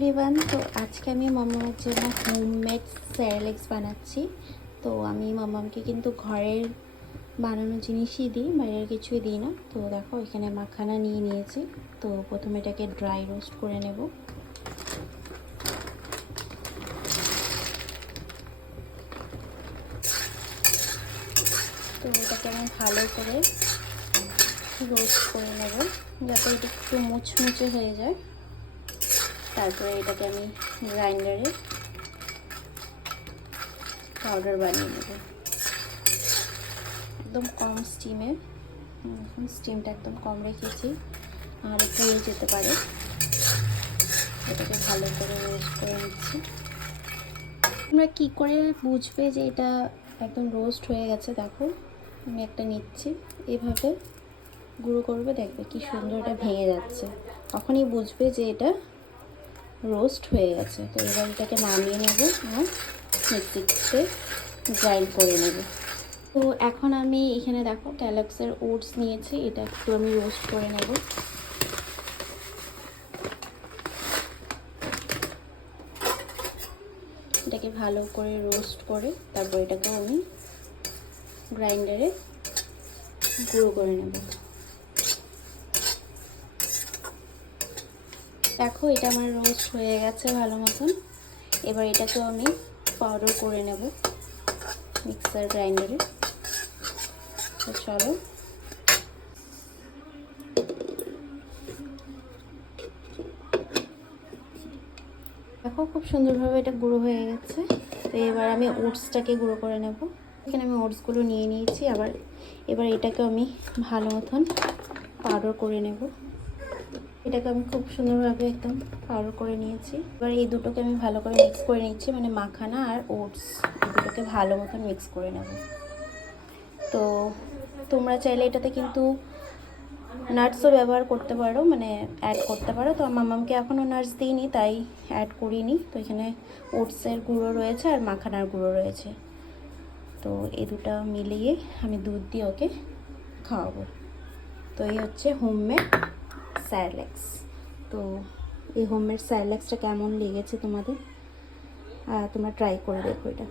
Everyone, তো আজকে আমি মামার জন্য হোমমেড স্যারেলেক্স বানাচ্ছি। তো আমি মামামকে কিন্তু ঘরের বানানো জিনিসই দিই, বাইরের কিছুই দিই না। তো দেখো এখানে মাখানা নিয়ে নিয়েছি। তো প্রথমে এটাকে ড্রাই রোস্ট করে নেব। তো এটাকে আমি ভালো করে রোস্ট করে নেব যাতে এটা একটু মুচমুচে হয়ে যায়। তারপরে এটাকে আমি গ্রাইন্ডারে পাউডার বানিয়ে নেব একদম কম স্টিমে। এখন স্টিমটা একদম কম রেখেছি, আর পুড়ে যেতে পারে। এটাকে ভালো করে রোস্ট করে নিচ্ছি। তোমরা কী করে বুঝবে যে এটা একদম রোস্ট হয়ে গেছে? দেখো আমি একটা নিচ্ছি, এভাবে গুঁড়ো করবে, দেখবে কি সুন্দর এটা ভেঙে যাচ্ছে। তখনই বুঝবে যে এটা রোস্ট হয়ে গেছে। তো এবার এটাকে নামিয়ে নেব আর মিক্সিতে গ্রাইন্ড করে নেব। তো এখন আমি এখানে দেখো ক্যালক্সের ওটস নিয়েছি, এটা একটু আমি রোস্ট করে নেব। এটাকে ভালো করে রোস্ট করে তারপর এটাকেও আমি গ্রাইন্ডারে গুঁড়ো করে নেব। দেখো এটা আমার রোস্ট হয়ে গেছে ভালো মতন। এবার এটাকেও আমি পাউডার করে নেব মিক্সার গ্রাইন্ডারে। তো চলো, দেখো খুব সুন্দরভাবে এটা গুঁড়ো হয়ে গেছে। তো এবার আমি ওটসটাকে গুঁড়ো করে নেব। এখানে আমি ওটসগুলো নিয়ে নিয়েছি। এবার এটাকে আমি ভালো মতন পাউডার করে নেব। এটাকে আমি খুব সুন্দরভাবে একদম পাউডার করে নিয়েছি। এবার এই দুটোকে আমি ভালো করে মিক্স করে নিচ্ছি, মানে মাখানা আর ওটস এই দুটোকে ভালো মতন মিক্স করে নেব। তো তোমরা চাইলে এটাতে কিন্তু নাটসও ব্যবহার করতে পারো, মানে অ্যাড করতে পারো। তো মামামকে এখনও নাটস দিইনি, তাই অ্যাড করিনি। তো এখানে ওটসের গুঁড়ো রয়েছে আর মাখানার গুঁড়ো রয়েছে। তো এই দুটো মিলিয়ে আমি দুধ দিয়ে ওকে খাওয়াবো। তো এই হচ্ছে হোমমেড স্যারেলেক্স। তো এই হোমমেড স্যারেলেক্সটা কেমন লেগেছে তোমাদের? তোমরা ট্রাই করে দেখো এটা।